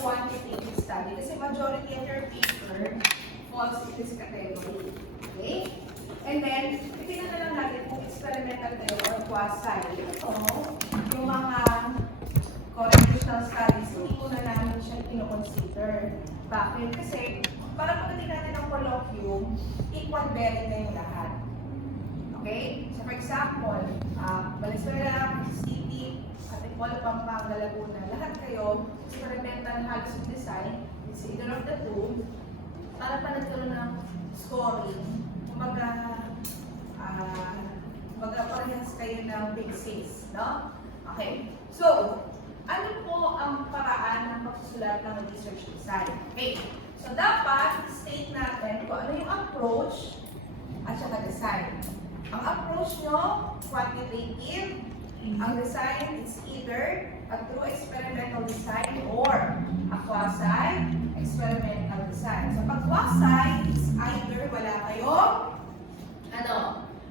quantitative study kasi majority of your paper falls in this category. Okay? And then, titignan na lang natin kung experimental kayo or quasi. Ito, yung mga correlational studies, hindi ko na namin siya kinoconsider. Bakit? Kasi, para pagdating natin ng colloquium, equal bearing na yung lahat. Okay? So, for example, Valenzuela, City, at Ipolo, Pampanga, Laguna, lahat kayo, experimental halos of design, it's either of the two, para pa nagkaroon ng scoring, kumbaga parehas kayo ng big six, no? Okay. So, ano po ang paraan ng pagsusulat ng research design? Okay. So, dapat state natin kung ano yung approach at saka design. Ang approach nyo, quantitative. Ang design is either a true experimental design or a quasi-experimental design. So, pag quasi, it's either wala kayong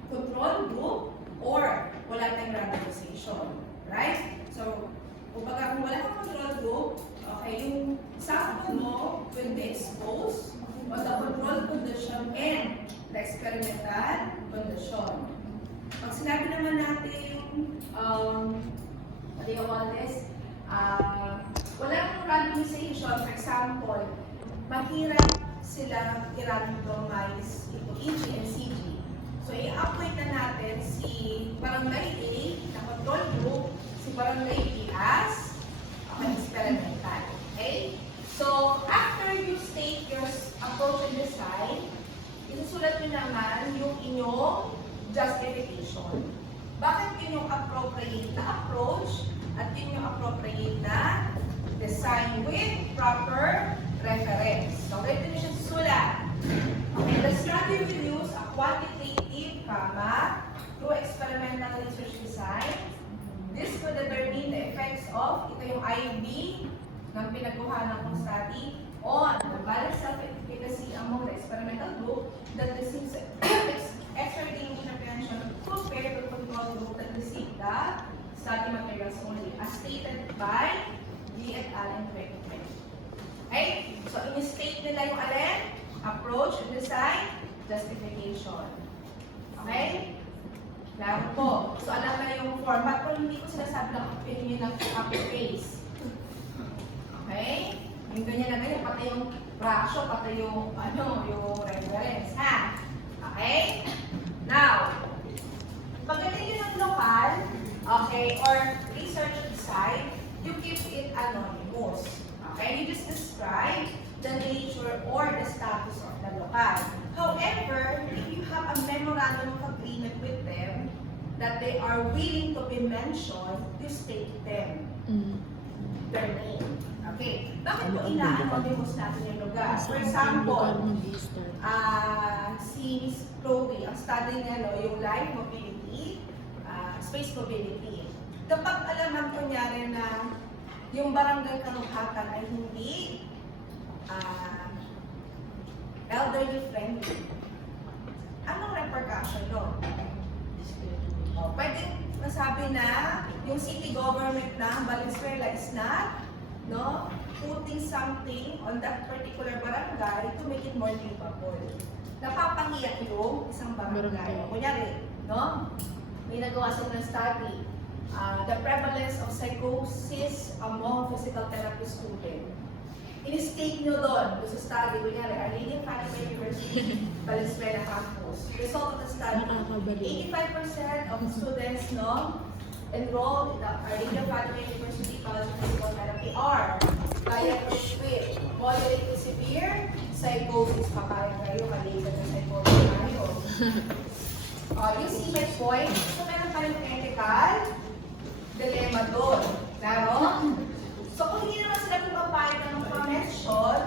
control group or wala tayong randomization. Right? So, kung wala kang control group, okay, yung sample mo will be exposed on the control condition and the experimental condition. Pag sinabi naman natin what do you call this? Wala kang randomization, for example, mahirap silang i-randomize ito, EG and CG. So, i-appoint na natin si Barangay A na control group, si Barangay B as experimental. Okay? So, after you state your approach and design, isusulat nyo naman yung inyong justification. Bakit yun yung appropriate na approach at yun yung appropriate na design with proper reference. So, ganito nyo siya susulat. Okay, the study will use a quantitative, through experimental research design. This will determine the effects of, ito yung IB ng pinagkuhanan kong study, on the balance of efficacy among the experimental group that receives extra intervention compared to the control group that received the study materials only, as stated by D. et al. In 2020. Okay? So, in-state nila yung alin? Approach and design, justification. Okay? Klaro po. So, alam na yung format, pero hindi ko sinasabi na kapilin nyo ng copy-paste. Okay? Yung ganyan na ganyan, pati yung fraction, pati yung, yung reference, ha? Okay? Now, pagdating yun ng lokal, okay, or research design, you keep it anonymous. Okay? You just describe the nature or the status of the local. However, if you have a memorandum of agreement with them that they are willing to be mentioned, you state them. Their name. Okay. Bakit po ina-anonymous natin yung lugar? For example, si Miss Chloe, ang study niya, yung life mobility, space mobility. Kapag alaman ko niya rin na yung barangay Karuhatan ay hindi elderly friendly, anong repercussion doon? Pwede nasabi na yung city government ng Valenzuela is not putting something on that particular barangay to make it more livable. Napapangiyak yung isang barangay. Kunyari, may nagawa sila ng study, the prevalence of psychosis among physical therapy students. In-state nyo doon sa study, kunyari, Our Lady of Fatima University, Valenzuela campus. Result of the study, 85% of students enrolled in the Our Lady of Fatima University College of Physical Therapy are diagnosed with moderate to severe psychosis. Papayag kayo, maliban na psychosis tayo. You see my point? So, meron pa rin ethical dilemma doon. Claro? So, kung hindi naman sila pumapayag ng mention,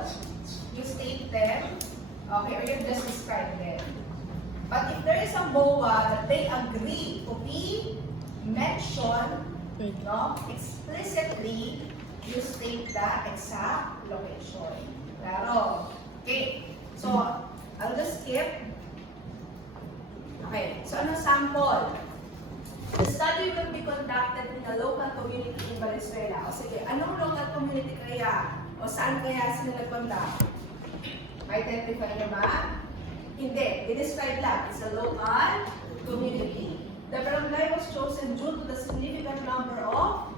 you state them, okay, or you just describe them. But if there is a MOA that they agree to be mentioned, explicitly, you state the exact location. Claro? Okay. So, I'll just skip. Okay. So, anong sample? The study will be conducted in the local community in Valenzuela. O sige, anong local community kaya? O O saan kaya sila nagpunta? Identify na ba? Hindi. I-describe lang. It's a local community. The barangay was chosen due to the significant number of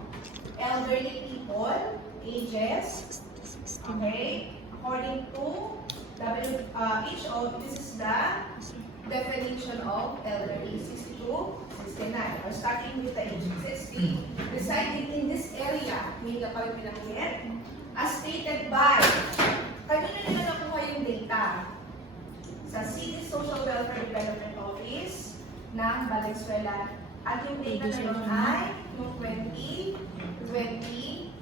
elderly people, ages, okay, according to WHO, this is the definition of elderly, 62, 69. We're starting with the age 60, residing in this area, may pa rin pinangyayat, as stated by, kanina nila nakuha yung data sa City Social Welfare Development Office ng Valenzuela. At yung data na yun ay yung 2020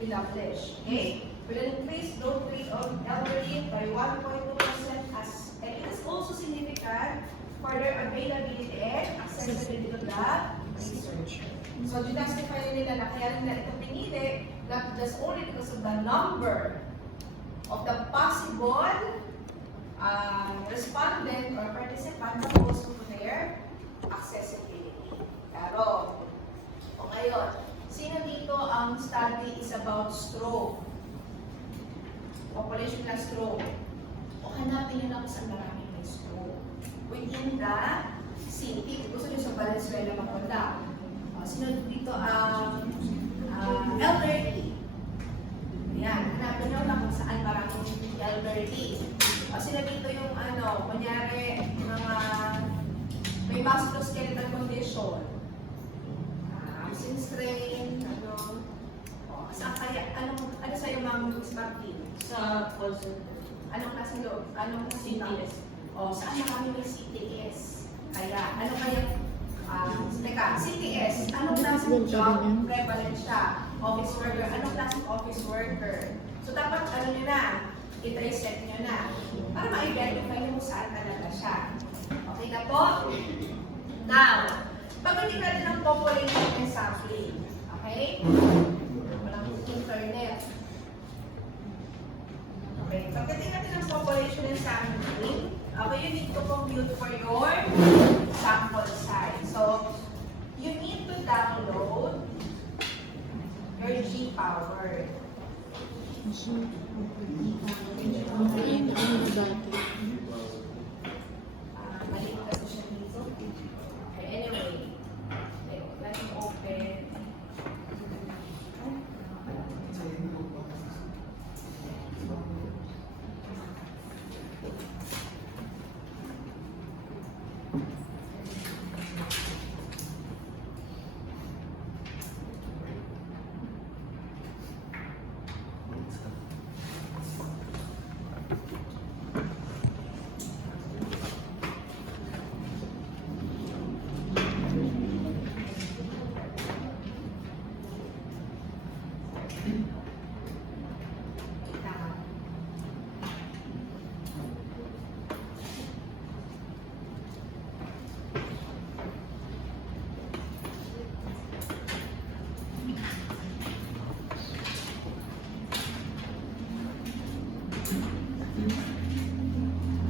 published. Okay? With an increased growth rate of elderly by 1.2% as and it is also significant for their availability and accessibility to the research. So, justify nila na kaya nila ito pinili not just only because of the number of the possible respondent or participant but also to their accessibility. Pero, o ngayon, sino dito ang study is about stroke? Population na stroke. O hanapin nyo lang kung saan maraming may stroke. Within the city, gusto nyo sa Valenzuela mapunta. Sino dito ang elderly? Yan, hanapin nyo lang kung saan maraming elderly. Sino dito yung kunyari, mga may musculoskeletal condition. Sin strain, saan kaya, ano sa'yo mga Miss Martin? Sa call center. Anong klase loob? Anong CTS? O, saan marami may CTS? Kaya, ano kaya, CTS, anong klaseng job prevalent siya? Office worker, anong klaseng office worker? So, dapat, nyo na, i-reset nyo na, para ma-identify nyo kung saan talaga siya. Okay na po? Now, pag-ibig natin ang population and sampling. Okay? Walang internet. Okay, pagdating natin ang population and sampling, you need to compute for your sample size. So, you need to download your G-Power. Mali kasi siya dito. Okay, anyway. Okay, let's open.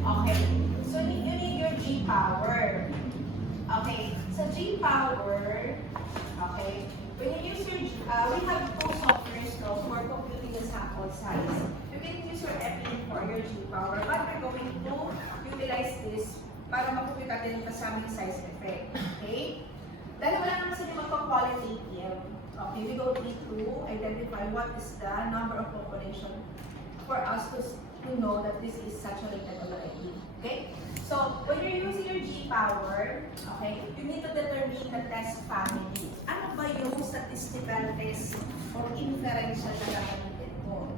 Okay, so you need your G-Power. Okay, sa G-Power, okay, when you use your, we have two softwares now for computing the sample size. You can use your EPIN for your G-Power, but we're going to utilize this para makumpute natin yung kasaming size effect. Okay? Dahil wala naman sila magpa-qualitative. Okay, we go need to identify what is the number of population for us to know that this is saturated already. Okay? So, when you're using your G-Power, okay, you need to determine the test family. Ano ba yung statistical test or inferential na gagamitin mo?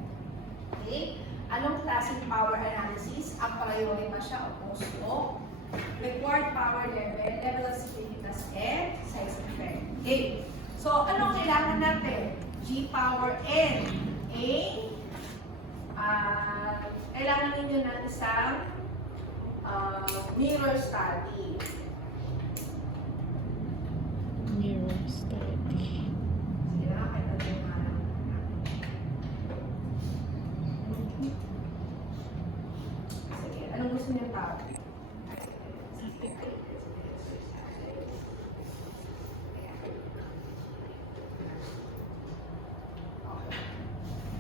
Okay? Anong klaseng power analysis? Ang priority ba siya o puso? Required power level, level of significance, and size effect. Okay. So, anong kailangan natin? G-Power N. Kailangan ninyo ng isang mirror study. Mirror study. Sige na, kahit ano yung hanap natin. Sige, anong gusto niyo tao?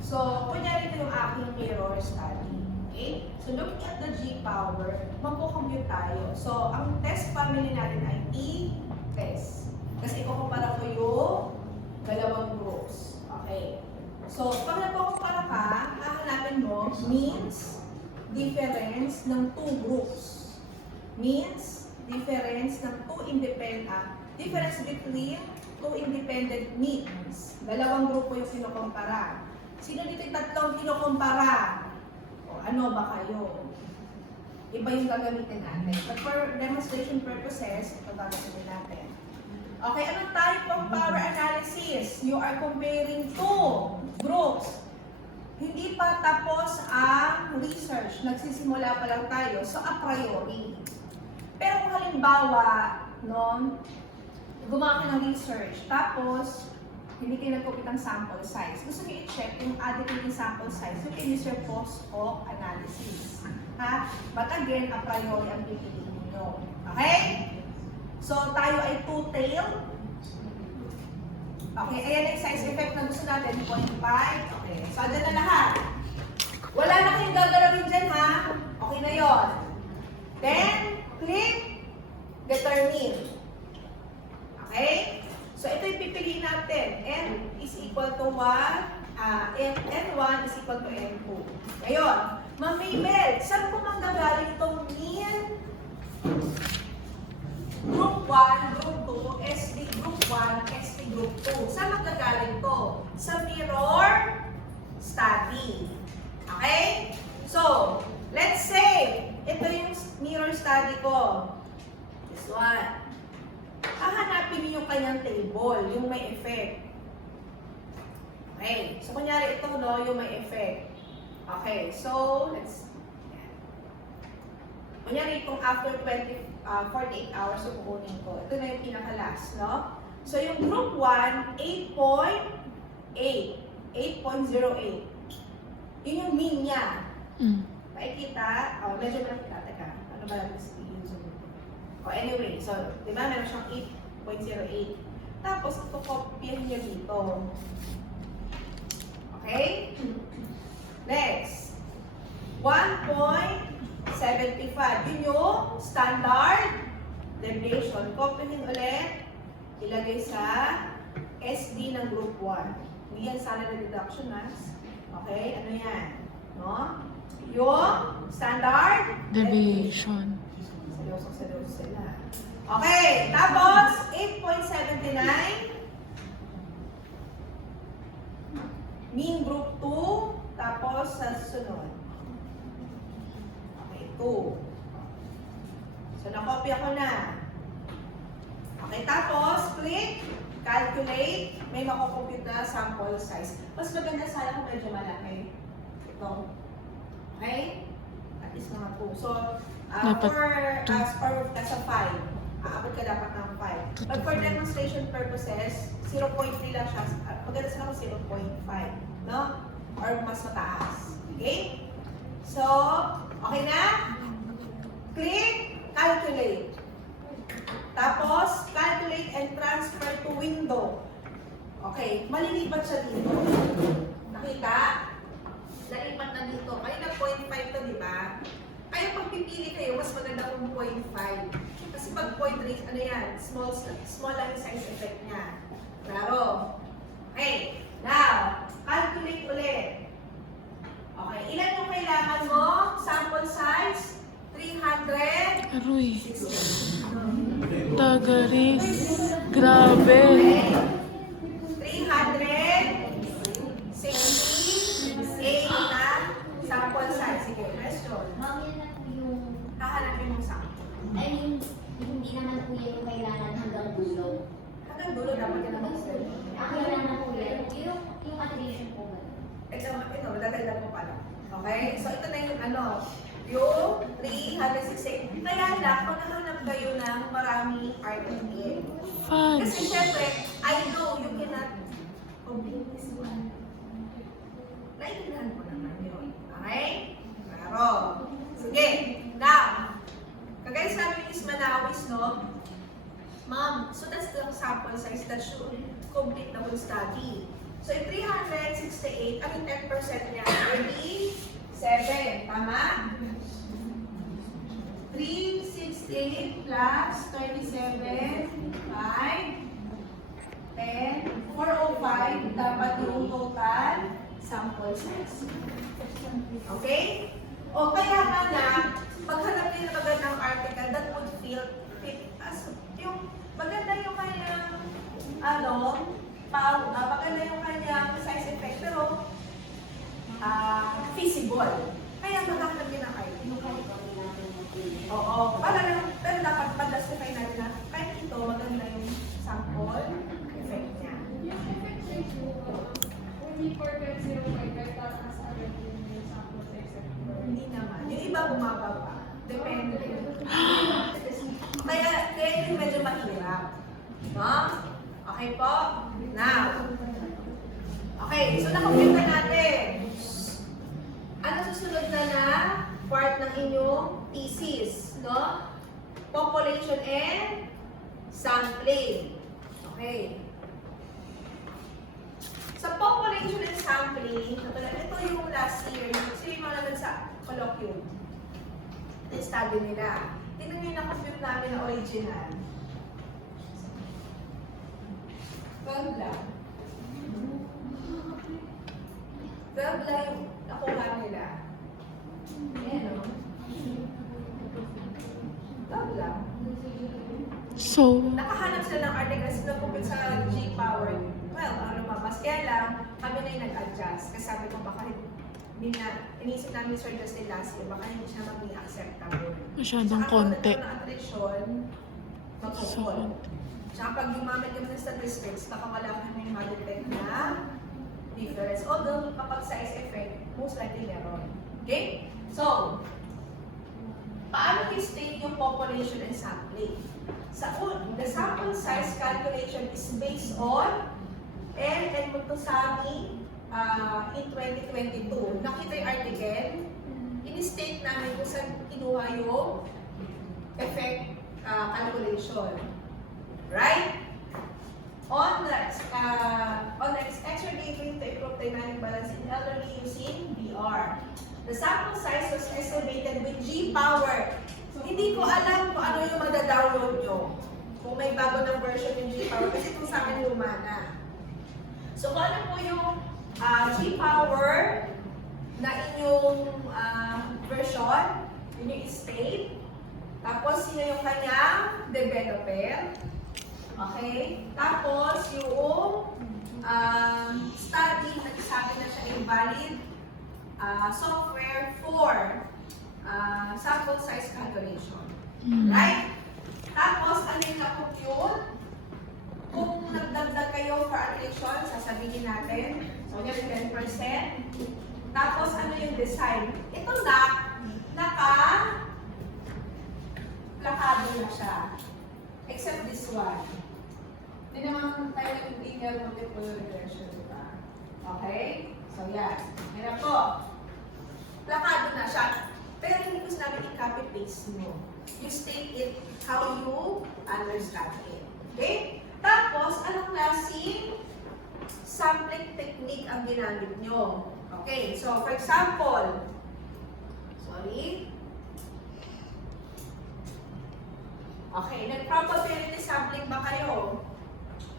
So, kunyari ito yung aking mirror study. Okay? So, looking at the G power, magpo-compute tayo. So, ang test family natin ay E-test. Kasi ikukumpara ko yung dalawang groups. Okay? So, pag nagkukumpara ka, hahanapin mo means difference ng two groups. Means difference ng difference between two independent means. Dalawang grupo yung kinukumpara. Sino dito yung tatlong kinukumpara? O ano ba kayo? Iba yung gagamitin natin. But for demonstration purposes, ito gagamitin natin. Okay, anong type of power analysis? You are comparing two groups. Hindi pa tapos ang research. Nagsisimula pa lang tayo. So, a priori. Pero kung halimbawa, gumawa ka ng research, tapos, hindi kayo nagkupit ng sample size. Gusto niyo i-check yung adequate yung sample size. You can use your post hoc analysis. Ha? But again, a priori ang pipiliin niyo. Okay? So, tayo ay two-tailed. Okay, ayan yung size effect na gusto natin, 0.5. Okay, so andyan na lahat. Wala na kayong gagalawin dyan, ha? Okay na yon. Then, click Determine. Okay? So, ito yung pipiliin natin. N is equal to 1. N1 is equal to N2. Ngayon, Ma'am Mabel, saan po manggagaling itong mean? Group 1, Group 2, SD Group 1, SD Group 2. Saan magagaling to? Sa mirror study. Okay? So, let's say, ito yung mirror study ko. This one. Hahanapin niyo yung kanyang table, yung may effect. Okay. So, kunyari ito, no, yung may effect. Okay. So, let's kunyari itong after 48 hours yung kukunin ko. Ito na yung pinaka-last, no? So, yung group 1, 8.08. 8.08. Yun yung mean niya. Makikita, medyo makikita. Teka, ano ba natin i-use mo? Anyway, so, di ba, meron siyang 8.08. Tapos, ito-copyan niya dito. Okay? Next. 1.75. Yun yung standard deviation. Copyahin ulit. Ilagay sa SD ng group 1. Hindi yan standard deduction, mas. Okay? Ano yan? No? Yung standard Deviation. Seryoso sila. Okay. Tapos, 8.79. Mean group 2. Tapos, sa sunod. Okay, 2. So, nakopya ko na. Okay, tapos, click, calculate, may makukompute na sample size. Mas maganda sana kung medyo malaki. Ito. Okay? At least mga 2. So, for as a 5, aabot ka dapat ng 5. But for demonstration purposes, 0.3 lang siya. Maganda sana kung 0.5. No? Or mas mataas. Okay? So, okay na? Click, calculate. Tapos, calculate and transfer to window. Okay, malilipat siya dito. Nakita? Nalipat na dito. Ay, na 0.5 to, di ba? Kaya pag pipili kayo, mas maganda kung 0.5. Kasi pag 0.3, ano yan? Small lang yung size effect niya. Klaro? Okay, now, calculate ulit. Okay, ilan yung kailangan mo? Sample size? 300. Aroy. Tagaris. Grabe. 368 na sample size. Sige, question. Ma'am, yan na po yung, Hahanapin mo sample. I mean, hindi naman po yan yung kailangan hanggang dulo. Hanggang dulo dapat yan ang mag-set. Ang kailangan po yan, yung attribution po ba? Ito, dadagdag mo pala. Okay? So, ito na yung yung 368. Kaya lang, pag nahanap kayo ng maraming RTM. Kasi Fudge. syempre, I know you cannot complete this one. Naiintindihan ko naman yun. Okay? Klaro. Sige. Now, kagaya sabi ni Miss Manawis, no? Ma'am, so that's the sample size that should complete the whole study. So, yung 368, ano yung 10% niya? 37. Tama? 368 plus 37, 5, 10, 405, dapat yung total sample size. Okay? O kaya nga na, paghanap niyo ng magandang article that would fit as, yung maganda yung kanyang, maganda yung kanyang size effect, pero feasible. Kaya maghanap niyo ng article. Oo, pero dapat mag-justify natin na kahit ito, maganda yung sample effect niya. Yung effect ratio, hindi porket 0.5 tataas agad yung sample size. Hindi naman. Yung iba bumaba pa. Depende. Kaya yung medyo mahirap. No? Okay po? Now. Okay, so nakompute na natin. Ano susunod na part ng inyong thesis? No? Population and sampling. Okay. Sa population and sampling, ito yung last year, sila yung mga naman sa colloquium. Na-study nila. Tingnan nyo yung na-compute namin na original. 12 lang. 12 lang yung nakuha nila. Ayan o. 12 lang. So, Nakahanap sila ng articles na compute sa G-power. Well, ang lumabas. Kaya lang, kami na yung nag-adjust. Kasi sabi ko baka inisip namin Sir Justin last year, baka hindi siya maging acceptable. masyadong konti. Saka ng attrition, magkukol. Tsaka pag gumamit kami ng statistics, baka wala kami ma-detect na difference. Although, kapag size effect, most likely meron. Okay? So, paano i-state yung population and sampling? The sample size calculation is based on L and Mutusami in 2022. Nakita yung article, in-state namin kung saan kinuha yung effect calculation. Right? On the extra dating to improve dynamic balance in elderly using BR. The sample size was estimated with G-power. Hindi ko alam kung ano yung mada-download nyo. Kung may bago ng version yung G-power, kasi kung sa akin luma na. So, kung ano po yung G-power na inyong version, yun yung state. Tapos, sino yung kanyang developer. Okay? Tapos, yung study, nagsasabi na siya invalid software for sample size calculation. Right? Tapos, ano yung na-compute? Kung nagdagdag kayo for attrition, sasabihin natin. So, yan 10%. Tapos, ano yung design? Ito naka-plakado na siya. Except this one. Hindi naman tayo ng linear multiple regression, diba? Okay? So, yan. Yan po. Plakado na siya. Pero hindi ko sinabi i-copy-paste mo. You state it how you understand it. Okay? Tapos, anong klaseng sampling technique ang ginamit nyo? Okay, so for example, okay, nag-probability sampling ba kayo?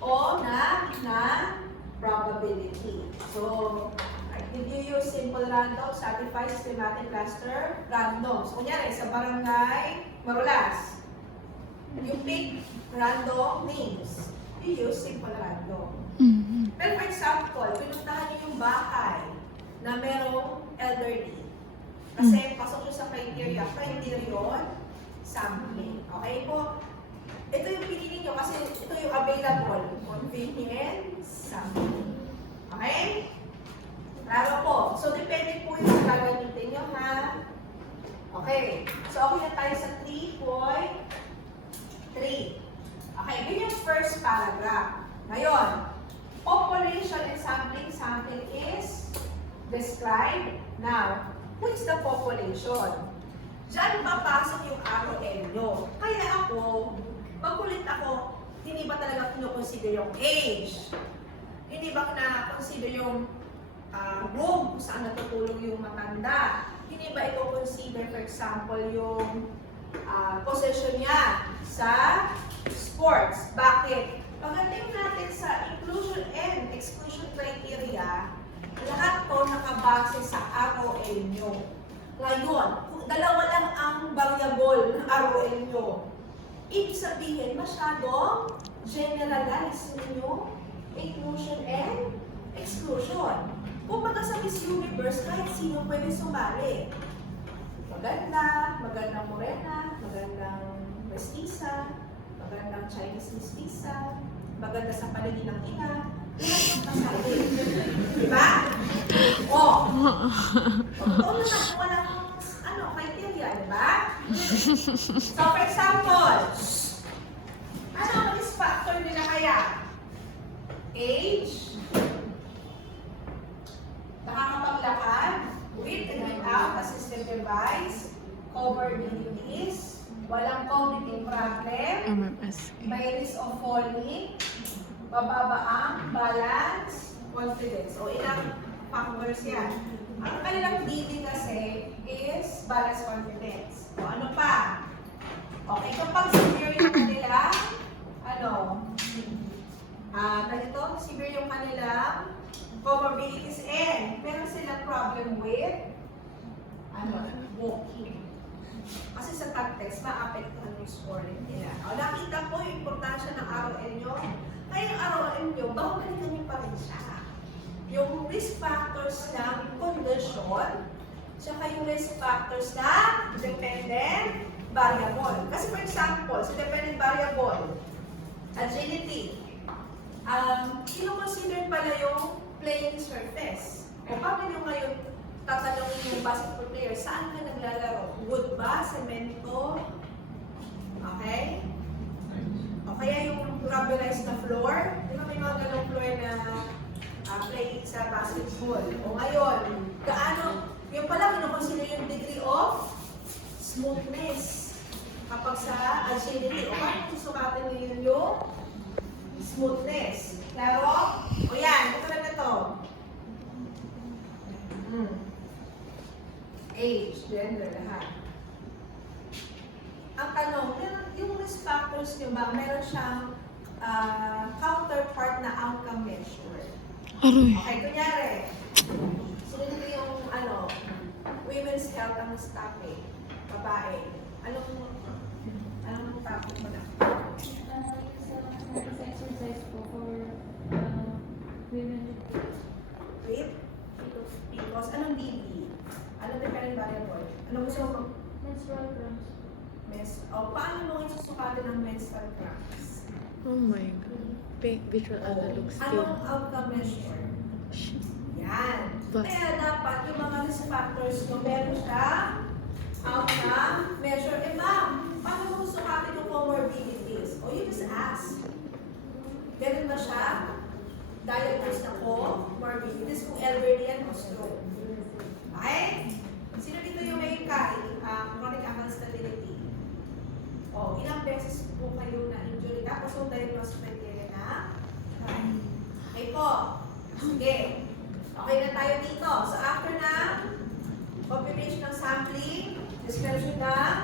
O na probability. So, did you use simple random, stratified, systematic, cluster, random? So, kunyari, sa barangay Marulas, you pick random names. You use simple random. Pero for example, pinuntahan niyo yung bahay na merong elderly. Kasi pasok nyo sa criterion sampling. Okay po? Ito yung pinili nyo kasi ito yung available. Convenient sampling. Okay? Klaro po. So, depende po yung gagamitin nyo, ha? Okay. So, okay na tayo sa 3.3. Okay, yun yung first paragraph. Ngayon, population and sampling. Sampling is described. Now, who is the population? Diyan papasok yung ROM nyo. Kaya ako, magulit ako, hindi ba talaga kinoconsider yung age? Hindi ba na-consider yung room kung saan natutulog yung matanda? Hindi ba ito consider, for example, yung possession niya sa sports? Bakit? Pagdating natin sa inclusion and exclusion criteria, lahat to nakabase sa ROL nyo. Ngayon, kung dalawa lang ang variable ng ROL nyo, ibig sabihin, masyadong generalize ninyo inclusion and exclusion. Kung baga sa Miss Universe, kahit sino pwede sumali. Maganda, magandang morena, magandang mestiza, magandang Chinese mestiza, maganda sa paligid ng ina, lahat ng kasali. Diba? Oo. Oo naman, walang criteria, diba? So, for example, ano ang risk factor nila kaya? Age, nakakapaglakad, with and without assistive device, comorbidities, walang cognitive problem, MMSA. may risk of falling, bababa ang balance, confidence. O ilang factors yan. Ang kanilang DB kasi is balance confidence. O ano pa? Okay, kapag severe yung kanila, severe yung kanilang comorbidities and meron silang problem with walking. Kasi sa tag test, ma-apektuhan yung scoring nila. O, nakita ko yung importansya ng ROL nyo. Kaya yung ROL nyo, babalikan nyo pa rin siya. Yung risk factors ng condition, tsaka yung risk factors ng dependent variable. Kasi for example, sa dependent variable, agility, kino-consider pala yung playing surface. O paano nyo ngayon tatanungin yung basketball player, saan ka naglalaro? Wood ba? Semento? Okay? O kaya yung rubberized na floor? Di ba may mga ganong floor na play sa basketball? O ngayon, gaano? Yung pala, kino-consider yung degree of smoothness. Kapag sa agility, o paano susukatin nyo yun yung smoothness? Klaro? O yan, ito na to. Age, gender, lahat. Ang tanong, yung risk factors nyo ba, meron siyang counterpart na outcome measure? Aroy. Okay, kunyari, sino nito yung women's health ang topic, babae. Anong topic mo na? Sa exercise po for women. Rape? Because, anong DB? Anong dependent variable? Anong gusto mo? Menstrual cramps. Paano mo isusukatin ang menstrual cramps? Oh my God. Visual analog skill. Anong outcome measure? Yan. But- Kaya dapat yung mga risk factors kung meron siya, outcome measure. Ma'am, paano mo susukatin yung comorbidities? O you just ask. Ganun ba siya? Diagnose na comorbidities kung elderly yan o stroke. Okay? Sino dito yung may chronic ankle stability? O, ilang beses po kayo na-injury tapos yung diagnosis criteria na okay po. Sige. Okay na tayo dito. So, after na computation ng sampling, description ng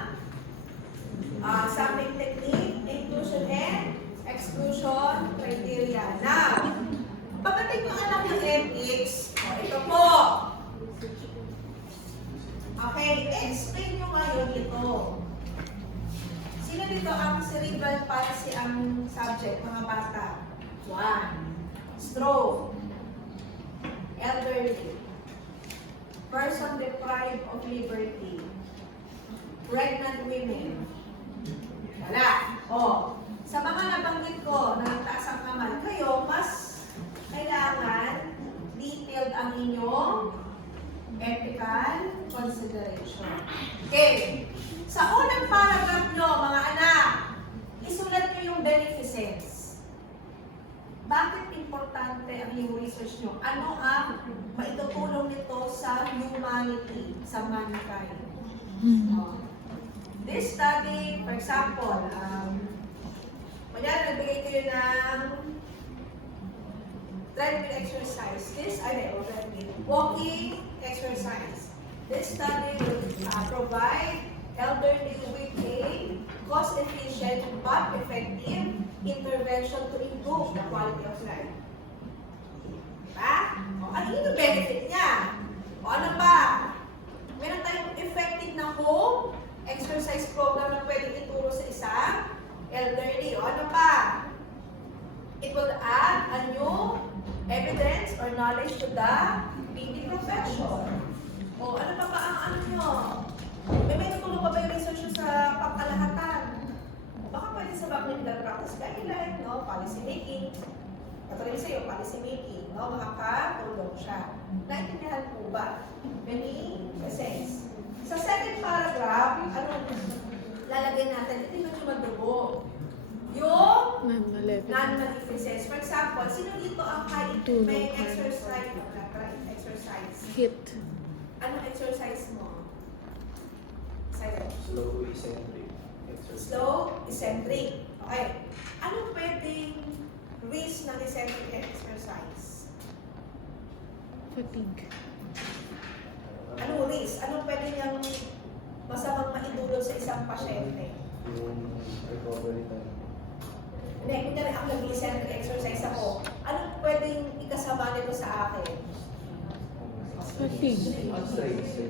sampling technique, inclusion and exclusion criteria. Now, pagdating yung anak ng ethics, ito po. Okay, explain nyo ngayon ito. Sino dito ang cerebral palsy ang subject, mga bata? 1. Stroke. Elderly. Person deprived of liberty. Pregnant women. Wala. Sa mga nabanggit ko na taas ang kamay, kayo mas kailangan detailed ang inyong ethical consideration. Okay. Sa unang paragraph nyo, mga anak, isulat nyo yung beneficence. Bakit importante ang yung research nyo? Ano ang maitutulong nito sa humanity, sa mankind? This study, for example, kunyari nagbigay kayo ng treadmill exercise. Walking exercise. This study will provide elderly with a cost-efficient but effective intervention to improve the quality of life. Diba? O, ano yung benefit niya? O, ano ba? Meron tayong effective na home exercise program na pwedeng ituro sa isang elderly. O, ano pa? It will add a new evidence or knowledge to the PT profession. O, ano pa ang ano nyo? May tutulong pa ba yung research nyo sa pangkalahatan? Baka pwede sa clinical practice guideline, no? Policy making. Katulad sa'yo, policy making, no? Makakatulong siya. Naintindihan po ba? Many sense. Sa second paragraph, ano lalagyan natin? Ito yung medyo madugo. Yung Non-malevolent. non-maleficence. For example, sino dito ang Tulog may ka. exercise? Hit. Anong exercise mo? Sa'yo. Slow eccentric exercise. Slow, eccentric. Okay. Anong pwedeng risk ng eccentric exercise? Fatigue. Anong risk? Anong pwede niyang masamang maidulot sa isang pasyente? Yung recovery time. Hindi, kung na rin ako nag-eccentric exercise ako, anong pwedeng ikasama nito sa akin? Fatigue.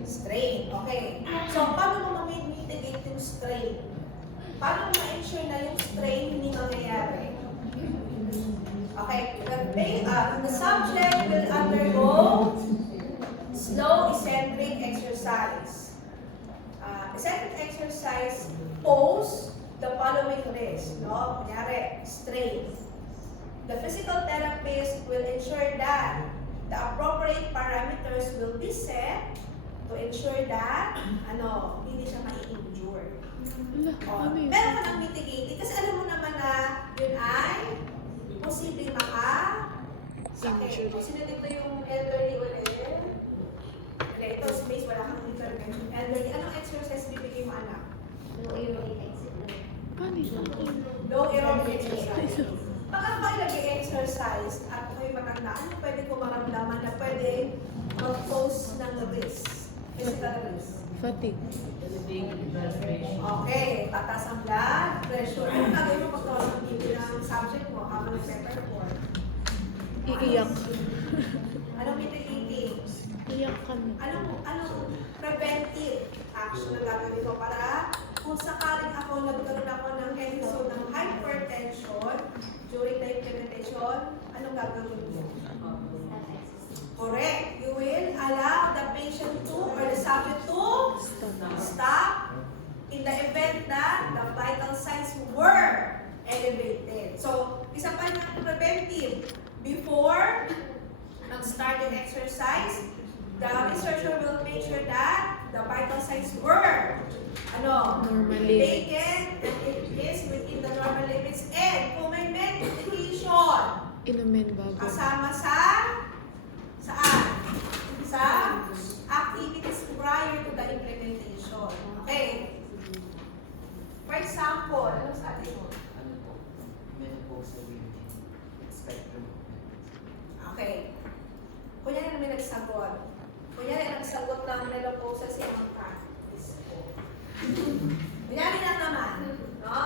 Strain. Okay. So, paano mo ma-mitigate yung strain? Paano mo ma-ensure na yung strain hindi mangyayari? Okay. The subject will undergo slow eccentric exercise. Eccentric exercise pose the following risk. No? Kunyari, strain. The physical therapist will ensure that the appropriate parameters will be set to ensure that hindi siya mai-injure. Ala, ano yun? Meron ka ng mitigating kasi alam mo naman na yun ay posibleng maka-sakit. O, sino dito yung elderly ulit? Okay, ito space, wala kang intervention. Elderly, anong exercise bibigay mo anak? Low aerobic exercise. Paano yun? Low aerobic exercise. Pag ako ay nag-exercise at ako'y matanda, ano pwede ko maramdaman na pwede mag-pose ng risk? Physical risk. Fatigue. Okay, tatas ang blood pressure. Ano gagawin mo pag tawag ng TV ng subject mo habang nag-pepperport? Iiyak. Anong mitigating? Iiyak ka na. Anong preventive action na gagawin ko para kung sakaling ako nagkaroon ako ng episode ng hypertension during the implementation, anong gagawin mo? Correct. You will allow the patient to or the subject to stop in the event that the vital signs were elevated. So, isa pa yung preventive. Before start yung exercise, the researcher will make sure that the vital signs were Normal taken and it is within the normal limits. And kung may medication, Inumin bago. kasama saan? Sa activities prior to the implementation. Okay. For example, ano sabi mo? Ano po? Menopausal spectrum. Okay. Kunyari na may nagsagot. Kunyari nagsagot ng menopausal si Amka. Kunyari lang naman. No?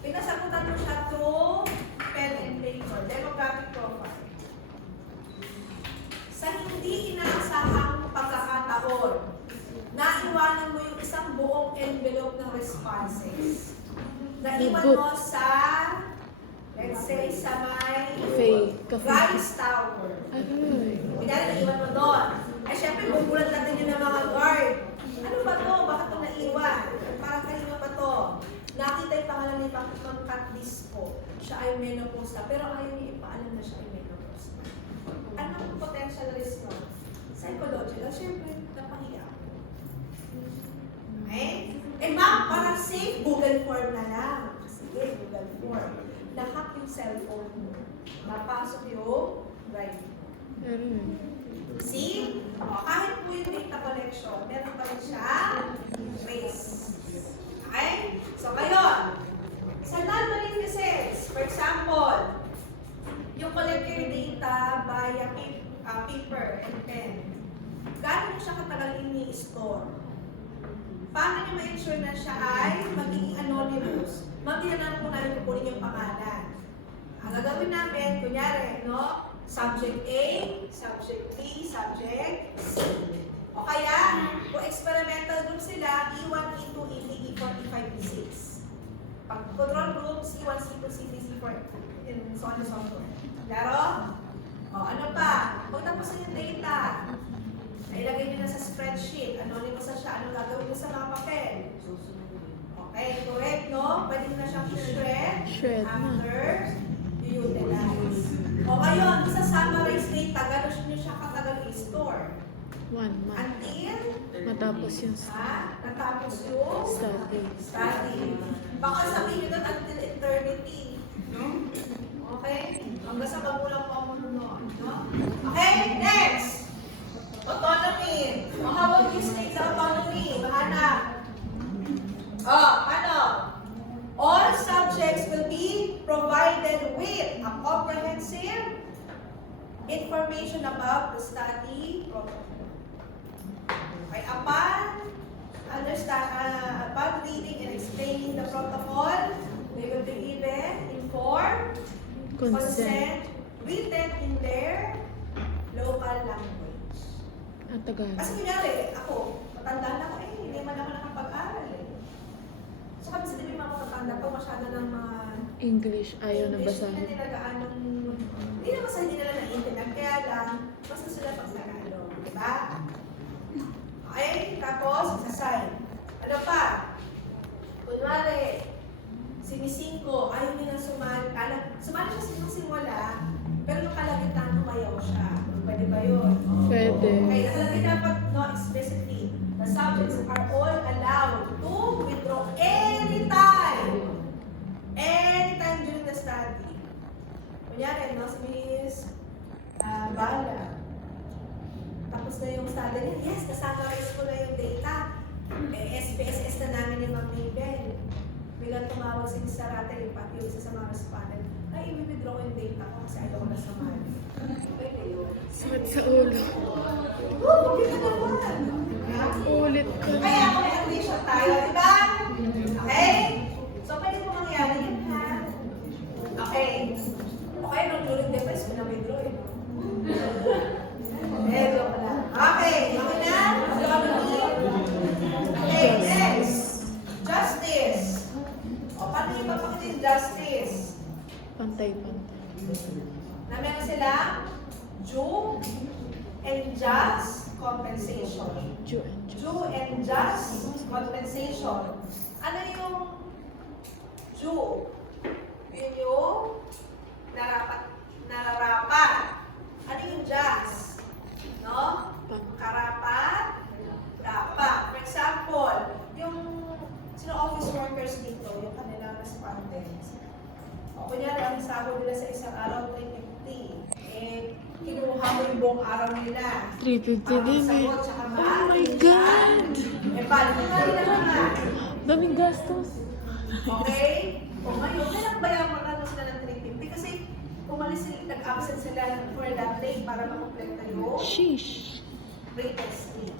Pinasagutan mo siya through pen and paper. Demographic profile. Sa hindi inaasahang pagkakataon, naiwanan mo yung isang buong envelope ng responses. Naiwan mo sa, let's say, sa may Rice Tower. Aray. Kunyari, naiwan mo doon. Eh, syempre, bubulat natin yun ng mga guard. Ano ba to? Bakit ito naiwan? Parang kanina ba to? Nakita yung pangalan ni Ma'am Kat Dispo. Siya ay menopause na, pero ayaw niya ipaalam na siya ay menopause na. Anong potential risk mo? Psychological, syempre, napahiya. Okay? Eh ma'am, para safe, Google form na lang. Sige, Google form. Lahat yung cellphone mo. Mapasok yung drive mo. Aray. See? O, kahit po yung data connection, meron pa rin siya trace. Okay? So, ngayon, sa non-maleficence, for example, yung collective ini-store. Paano niyo ma-ensure na siya ay magiging anonymous? Magkailangan po namin kukunin yung pangalan. Ang gagawin namin, kunyari, no? Subject A, Subject B, Subject C. O kaya, kung experimental group sila, E1, E2, E3, E4, E5, E6. Pag control groups, E1, C2, C3, C4, and so on and so forth. Klaro? O, ano pa? Kung tapos na yung data, ilagay nyo na sa spreadsheet. Anonymous na siya. Anong gagawin nyo sa mga papel? Okay, correct, no? Pwede nyo na siyang shred Shred na. after you utilize. O ngayon, sa summarize data, gano'n nyo siya katagal i-store? 1 month. Until Matapos yung natapos yung study. Baka sabihin nyo doon until eternity. No? Okay? Hanggang sa magulang po ako noon. No? Okay, next! Autonomy. O, how will you state the autonomy? Mahanap. Ano? All subjects will be provided with a comprehensive information about the study program. Okay, upon reading and explaining the protocol, they will be given informed consent written in their local language. Ang tagal. Kasi kunyari, ako, matanda na ako, hindi man ako nakapag-aral eh. So kami sa dibi mga matanda ko, masyado ng mga English, ayaw na English, basahin. hindi nila hindi na basta hindi nila naiintindihan, kaya lang, basta sila pag Tagalog, di ba? Okay, tapos, assign. Ano pa? Kunwari, si Misinko, ayaw niya na sumali siya sa simula, pero nung kalagitan, tumayaw siya. Pwede ba yun? Pwede. Okay, nakalagay dapat no explicitly. The subjects are all allowed to withdraw anytime. Anytime during the study. Kunyari, no, si Miss Bala. Tapos na yung study niya, yes, kasama-rise ko na yung data. SPSS na namin yung Ma'am Mabel. Biglang tumawag si Miss Sarate, yung isa sa mga respondent. Ay, i-withdraw ko yung data ko kasi ayaw ko na sumali. Pwede yun. Sakit sa ulo. Hindi ka naman. Ulit ka. Kaya ako may admission tayo, di ba? Okay? So, pwede po mangyari yun, ha? Okay. Okay, nung during the press, ko na withdraw eh. Joke lang. Okay, okay na? Okay, next. Justice. O, paano yung papakita yung justice? Pantay-pantay. Na meron sila due and just compensation. Due and just. Due and just compensation. Ano yung due? Yun yung nararapat. Ano yung just? No? Karapat, dapat. For example, yung sino office workers dito, yung kanilang respondents. O kunyari, ang sahod nila sa isang araw, 350. Kinuha mo yung buong araw nila. 350 din eh. Sagot, tsaka Oh my God! paano nila naman? Daming gastos. Okay? O ngayon, kailang bayaran mo sila ng 350 kasi umalis sila, nag-absent sila for that day para makompleta yung Sheesh. greatest lead.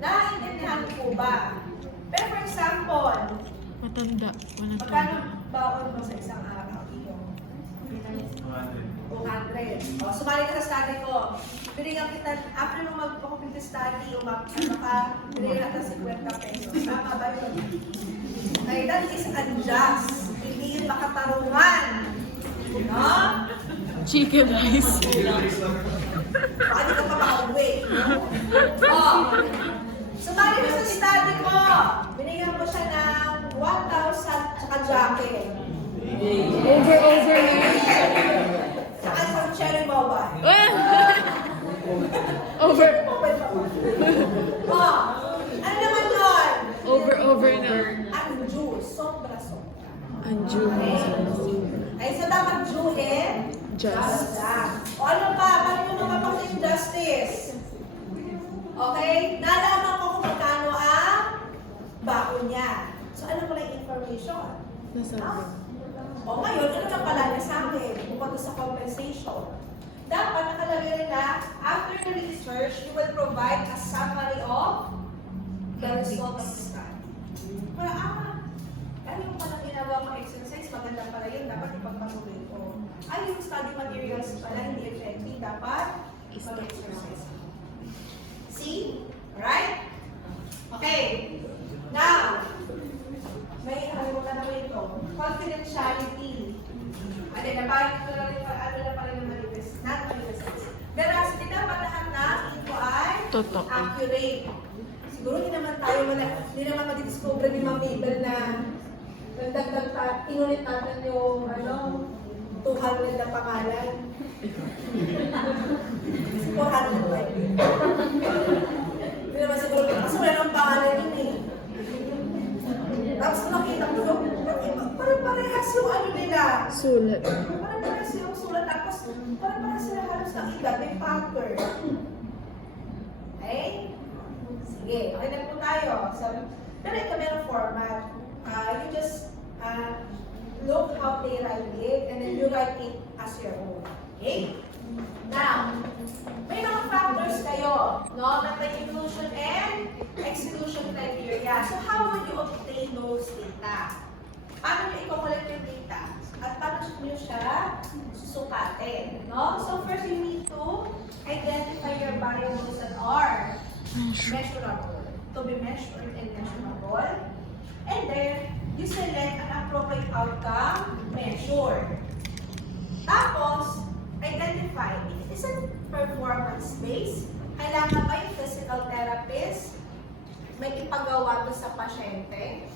Naiintindihan po ba? Pero for example, Matanda. magkano baon mo sa isang araw? Iyo? 200. O, sumali ka sa study ko. Binigyan kita, after nung magpakomplete study, binigyan kita 50 pesos. Tama ba yun? Okay, that is unjust. Hindi yun makatarungan. No? Chicken rice. Baka di ka pa makauwi. Oh, sumali ka sa study ko. Binigyan ko siya ng 1,000 tsaka jacket. Over Saka isang cherry boba. Over. Oh, ano naman yun? Over na. Ang juice, sobra-sobra. Ang June. Ay, so dapat due and Just. O ano pa? Paano yung mapapakita yung justice? Okay? Nalaman ko kung magkano ang baon niya. So ano pala yung information? Nasabi. O ngayon, ano na pala niya sa akin? Bukod sa compensation. dapat nakalagay rin na after the research, you will provide a summary of the result of the study. Para, ano yung pala ginagawa mo exercise, maganda pala yun, dapat ipagpatuloy ko. Ay, yung study materials pala, hindi effective, dapat mag-exercise. See? Alright? Okay. Now, may ano ka naman ito. Confidentiality. Ano na ba? Ito na rin ano na pala ng manifest. Not manifest. Veracity, dapat lahat na info ay Totoo. accurate. Siguro hindi naman madidiscover ni Ma'am Mabel na nagdagdag inulit natin yung 200 na pangalan. 400. Hindi naman siguro kasi wala nang pangalan yun eh. Tapos nakita ko yung parang parehas yung ano nila. Sulat. Parang parehas yung sulat. Tapos parang parehas sila halos ng edad. May factor. Okay? Sige. Okay na po tayo. So, pero ito merong format. You just look how they write it and then you write it as your own. Okay? Now, may mga factors kayo, no? That the inclusion and exclusion criteria. So, how would you obtain those data? Paano nyo i-collect yung data? At paano nyo siya susukatin, no? So, first you need to identify your variables that are measurable. To be measured and measurable. And then, you select an appropriate outcome measured. Tapos, identify if it is a performance-based, kailangan ba yung physical therapist may ipagawa to sa pasyente?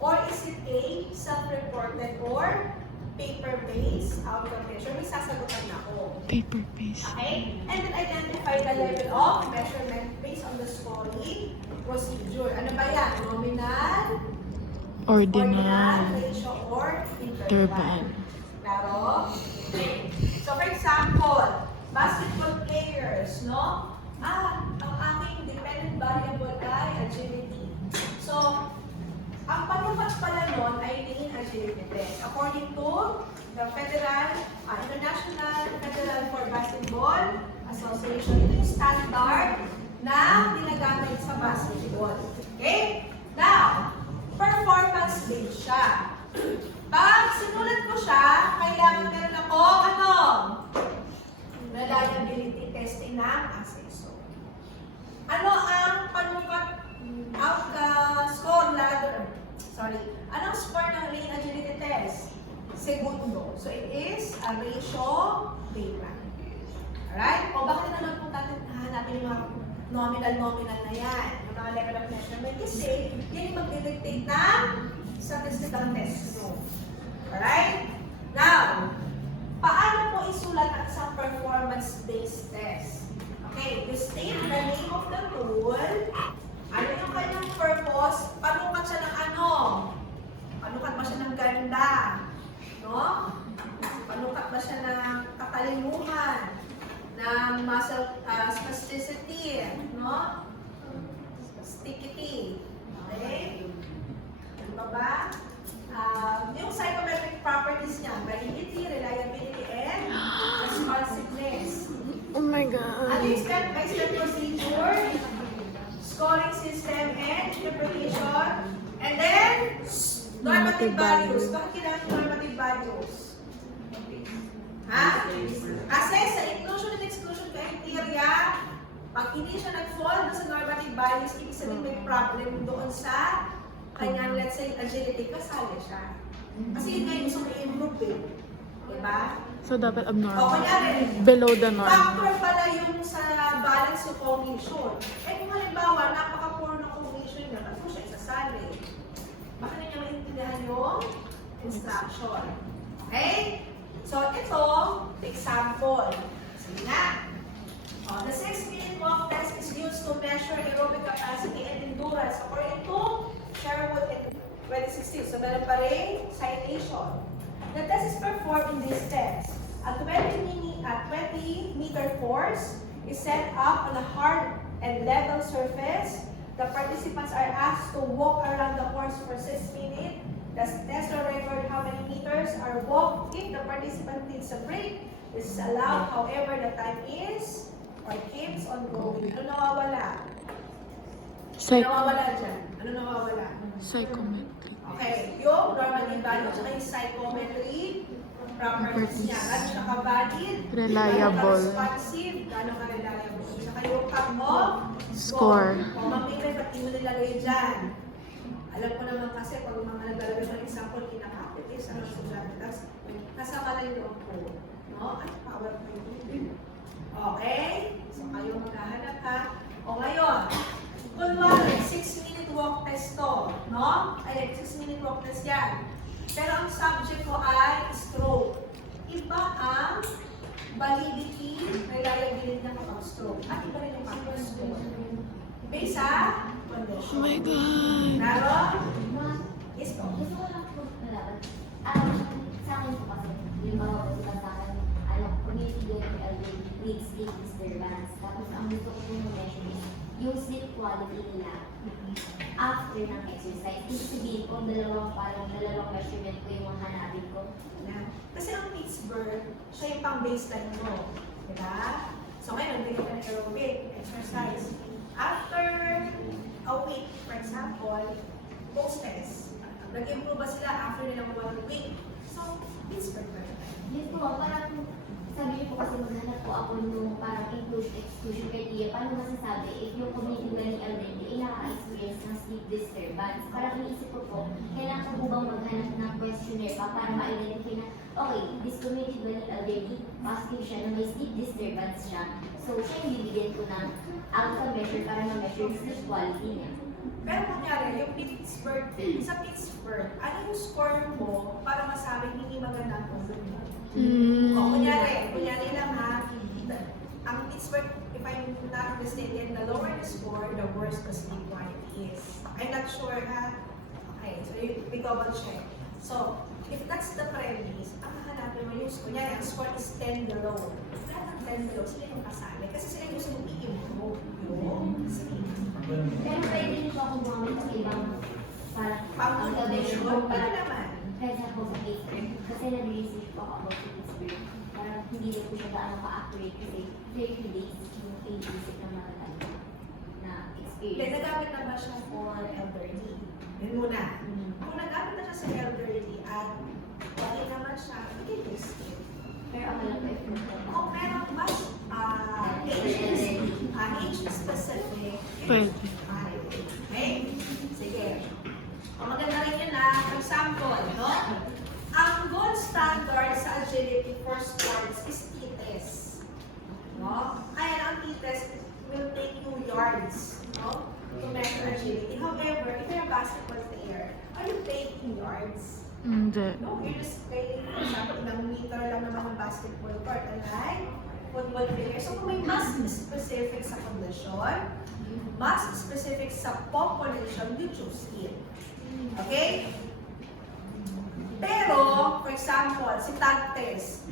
Or is it a self-reported or paper-based outcome measure? May sasagutan na ako. Paper paste. Okay? And then identify the level of measurement based on the scoring procedure. Ano ba yan? Nominal, Ordinal. ratio, or interval. Interval. Claro? Okay. So for example, basketball players, no? Ang aking dependent variable ay agility. So, ang panukat pala nun ay tingin agility test. According to the International Federal for Basketball Association, ito yung standard na ginagamit sa basketball. Okay? Now, performance-based siya. Pag sinulat ko siya, kailangan meron ako, reliability testing ng acceso. Ano ang panukat score ladder? Sorry. Anong score ng lane agility test? Segundo. So it is a ratio data. Alright? O bakit naman po hahanapin yung mga nominal na yan? Yung mga level of measurement. Kasi yan yung mag-dictate ng statistical test. Alright? Now, paano po isulat ang isang performance-based test? Okay, you state the name of the tool. Ano yung kanyang purpose? Panukat siya ng ano? Panukat ba siya ng ganda? No? Panukat ba siya ng katalinuhan? Ng muscle spasticity? No? Spasticity. Okay? Ano ba ba? Yung psychometric properties niya, validity, reliability, and responsiveness. Oh my Ano God. yung step-by-step procedure, scoring system, and interpretation, and then normative values. Bakit kailangan yung normative values? Ha? Kasi sa inclusion and exclusion criteria, pag hindi siya nag-fall sa normative values, ibig sabihin may problem doon sa kanyang, let's say, agility, kasali siya. Kasi yun nga yung gusto ko i-improve eh. Diba? So, dapat O, abnormal. kunyari, Below the norm. factor pala yung sa balance yung cognition. Eh kung halimbawa, napaka-poor ng cognition niya, ba't mo siya isasali? Baka na niya maintindihan yung instruction. Okay? So, ito, example. Sige na. The 6-minute walk test is used to measure aerobic capacity and endurance according to Sherwood in 2016. So, meron pa rin citation. The test is performed in these steps. A 20-meter course is set up on a hard and level surface. The participants are asked to walk around the course for 6 minutes. The tester record how many meters are walked. If the participant needs a break, This is allowed, however, the time is or keeps on going. Ano nawawala? Nawawala dyan. Ano nawawala? Psychometric. Okay, yung normative value at yung psychometry properties niya. Gano'n siya ka-valid? Reliable. Gano'n ka-responsive? Gano'n ka-reliable? Saka yung pag mo? Score. O mamimay, pati mo nilagay dyan. Alam ko naman kasi pag mga naglalagay ng example, kinakapit is ano estudyante. Tapos kasama na yung loob ko. No? At power po yun. Okay? So kayo maghahanap ha. O ngayon, kunwari, 6-minute walk test to. No? Ay, 6-minute walk test yan. Pero ang subject ko ay stroke. Iba ang validity, reliability ng pag-stroke. At iba rin yung pag-stroke. Based sa Oh condition. my God. Naro? Ma, Yes po. gusto ko lang po malaman. Sa akin po kasi, yung mga diba sa akin, community learning elderly needs sleep disturbance. Tapos ang gusto ko po mention is, yung sleep quality nila after ng exercise. Ibig sabihin ko, dalawang measurement ko yung hanapin ko. Na. Kasi ang Pittsburgh, siya yung pang-baseline mo. Diba? So ngayon, nagbigay ka ng aerobic, exercise. After a week, for example, post-test. Nag-improve ba sila after nilang 1 week? So, Pittsburgh ba yun? Yun po, parang sabi niyo po kasi maghanap po ako nung parang inclusion criteria. Paano masasabi if yung community learning elderly ay nakaka-experience ng sleep disturbance? Parang iniisip ko po, kailangan ko bang maghanap ng questionnaire pa para ma-identify na, okay, this community learning elderly, positive siya na may sleep disturbance siya. So, siya yung bibigyan ko ng outcome measure para ma-measure yung sleep quality niya. Pero kunyari, yung Pittsburgh, sa Pittsburgh, ano yung score mo para masabi hindi maganda ang tulog mo? O kunyari lang ha, ang Pittsburgh, if I'm not mistaken, the lower the score, the worse the sleep quality is. I'm not sure ha. Okay, so we double check. So, if that's the premise, ang hahanapin mo yung score, kunyari, ang score is 10 below. Lahat ng 10 below, sila yung kasali. Kasi sila yung gusto mong i-improve yung sleep. Pero pwede rin po ako gumamit ng ibang parang Pang-motivation, observation para naman. kaysa po sa Pittsburgh. Kasi nag-research po ako about sa Pittsburgh. Parang hindi rin po siya gaano ka-accurate kasi 30 days yung i-visit ng mga tao na Hindi, experience. nagamit na ba siya for elderly? Yun muna. Kung nagamit na siya sa elderly at wala naman siya, hindi listed. Pero ako lang po if Kung meron mas age-specific, Pwede. okay? Sige. Kung maganda rin yun for example, no? Ang gold standard sa agility for sports is T-test. No? Kaya ang T-test will take you yards, no? To measure agility. However, if you're a basketball player, are you taking yards? Hindi. No, you're just playing, for example, ilang meter lang naman ang basketball court, alright? Football player. So kung may mas specific sa condition, mas specific sa population, you choose it. Okay? Pero, for example, si tag test.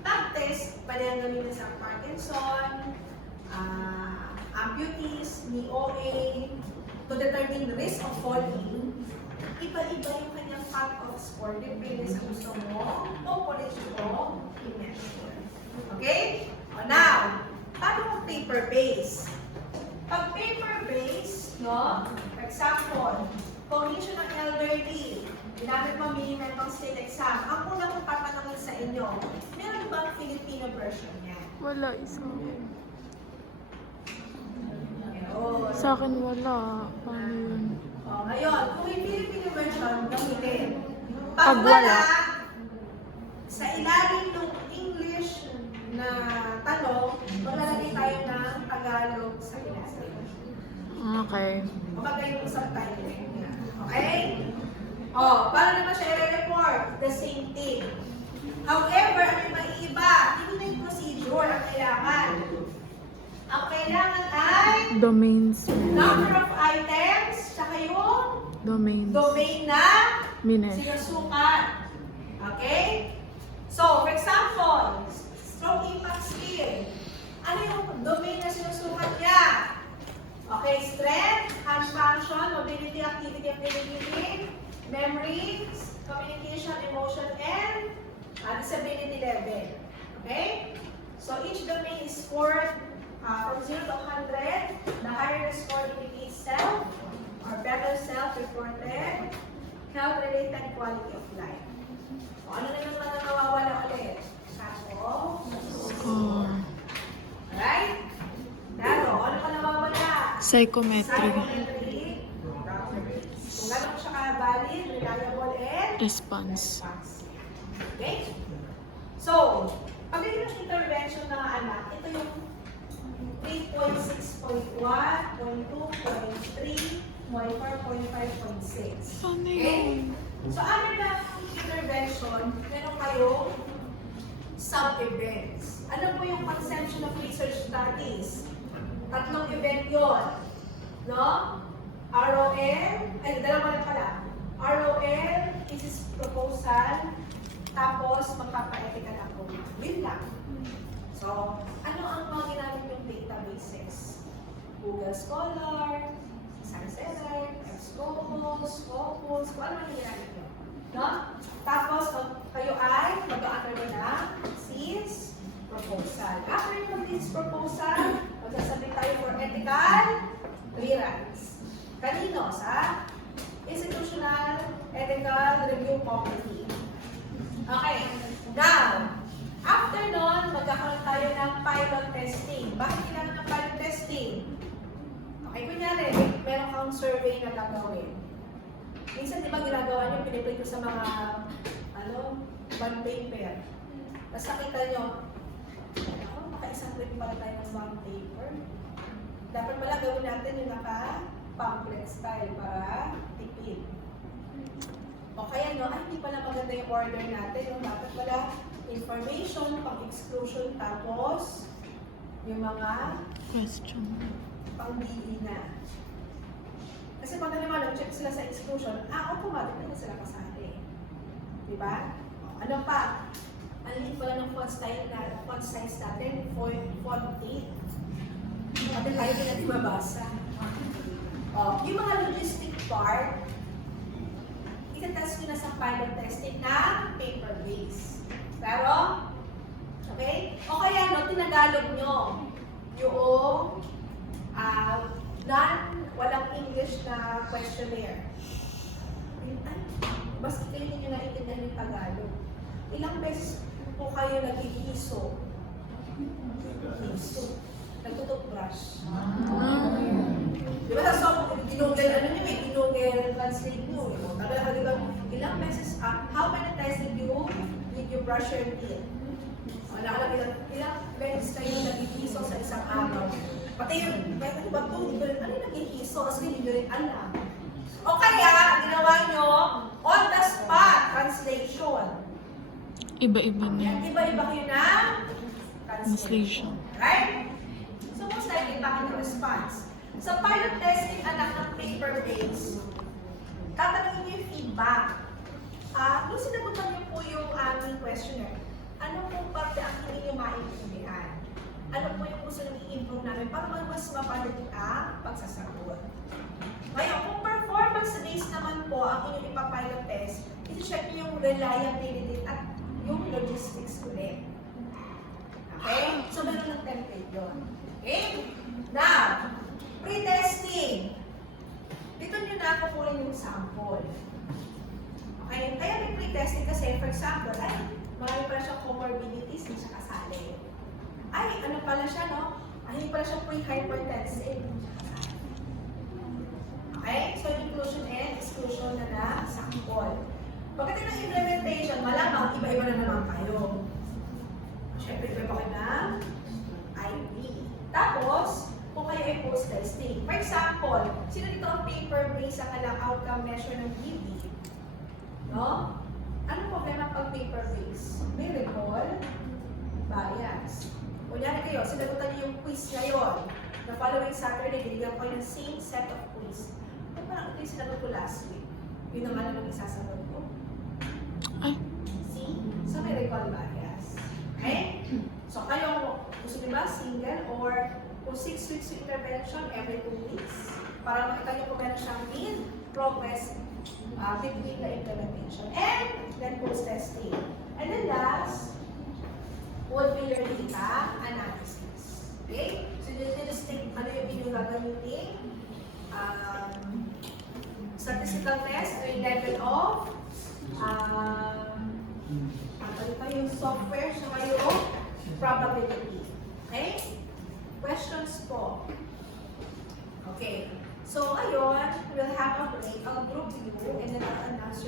Tag test, pwede ang gamitin sa Parkinson, amputees, knee OA, to determine the risk of falling. Iba-iba yung kanyang cut-off score, depende sa gusto mo, population mo, i-measure. Okay? O now, paano kung paper-based? Pag paper-based, no? For example, condition ng elderly, ginamit mo minimum pang state exam. Ang una kong tatanungin sa inyo, meron bang Filipino version niya? Wala isa. Ayun. Sa akin wala. Paano yun? O, ngayon, kung may Filipino version, gamitin. Pag wala. Sa ilalim ng English na tanong, maglalagay tayo ng Tagalog sa Pinas. Okay. Kumagay yung subtitling niya. Okay? O, paano naman siya i-report? The same thing. However, ano yung maiiba? Hindi na yung procedure ang kailangan. Ang kailangan ay Domains. number of items, saka yung Domains. domain na Minutes. sinusukat. Okay? So, for example, stroke impact scale. Ano yung domain na sinusukat niya? Okay, strength, hand function, mobility, activity, ability, memory, communication, emotion, and disability level. Okay? So each domain is scored from 0 to 100. The higher the score indicates self or better self-reported, health-related quality of life. So ano na naman ang nawawala ulit? Ako. Score. Alright? Pero ano pa nawawala? Psychometric. Psychometric. Kung gano'n siya ka-valid, reliable, and Response. okay? So, pagdating ng intervention ng anak, ito yung 3.6.1, 0.2, 0.3, 0.4, 0.5, 0.6. Ano Okay? yun? So, ano na intervention, meron kayong sub-events. Ano po yung conception of research studies? Tatlong event yun. No? ROL, ay, dalawa na pala. ROL, thesis proposal, tapos magpapa-ethical approval. Yun lang. So, ano ang mga ginamit yung databases? Google Scholar, Coursera, Scopus, kung ano man yung ginamit nyo. No? Tapos, kayo ay mag-undergo ng thesis proposal. After yung thesis proposal, magsasabi tayo for ethical clearance. Kanino? Sa Institutional Ethical Review Committee. Okay. Now, after nun, magkakaroon tayo ng pilot testing. Bakit kailangan ng pilot testing? Okay, kunyari, meron kang survey na gagawin. Minsan, di ba ginagawa nyo, piniprint ko sa mga, bond paper. Tapos nakita nyo, ako, maka-isang print pala tayo ng bond paper. Dapat pala gawin natin yung naka-pamphlet style para tipid. O kaya no, ay hindi pala maganda yung order natin. No? Dapat pala information, pang-exclusion, tapos yung mga Question. pang-BE na. Kasi pag naman nag-check sila sa exclusion, automatic na sila kasali. Diba? O, ano pa? Ang liit pala ng font size natin, font 8. Pati tayo din natin mabasa. O, yung mga logistic part, itatest nyo na sa pilot testing na paper-based. Pero, okay? O kaya, no, tinagalog nyo yung walang English na questionnaire. Ay, basta kayo ninyo naiintindihan yung Tagalog. Ilang beses po kayo nag-ihiso? Hiso. Nagtututbrush. Di ba sa ginugel, ginugel translate nyo. Ilang beses, how many times did you brush your teeth? Ilang beses kayo nag-ihiso sa isang araw? Pati yung, ano ba ito? Hindi ko rin, ano yung nag-ihiso? Kasi hindi ko rin alam. O kaya, ginawa nyo, on the spot translation. Iba-iba Yan, na. iba-iba kayo ng Translation. Right? So, most likely, bakit yung response? Sa pilot testing, anak ng paper-based, tatanungin niyo yung feedback. Nung sinagutan niyo po yung aming questionnaire, ano pong parte ang hindi niyo maintindihan? Ano po yung gusto nyo i-improve namin para mas mapadali ang pagsasagot? Ngayon, kung performance-based naman po ang inyong ipapilot test, iti-check nyo yung reliability at yung logistics ulit. Okay? So, meron ng template yun. Okay? Now, pre-testing. Dito nyo na kukunin yung sample. Okay? Kaya may pre-testing kasi, for example, ay, marami pala siyang comorbidities, hindi siya kasali. Ay, ano pala siya, no? Ay, hindi pala siya pre-hypertensive. Okay? So, inclusion and exclusion na na sample. Pagdating ng implementation, malamang iba-iba na naman kayo. Siyempre, iba kayo ng IP. Tapos, kung kayo ay post-testing. For example, sino dito ang paper-based ang alang outcome measure ng DB? No? Ano problema pag paper-based? May recall, bias. Kunyari kayo, sinagutan niyo yung quiz ngayon. The following Saturday, binigyan ko kayo ng same set of quiz. Ano parang ito yung sinagot ko last week? Yun naman ang isasagot ko. Ay. See? So may recall bias. Okay? So kayo, gusto niyo ba single or kung 6 weeks yung intervention, every 2 weeks? Para makita niyo kung meron siyang in progress between the implementation and then post-testing. And then last, would be your data analysis. Okay? So just take ano yung inyong gagamitin. Statistical test, so yung level of ano pa yung software, saka yung probability. Okay? Questions po. Okay. So, ayun, we'll have a break. I'll group you and then I'll announce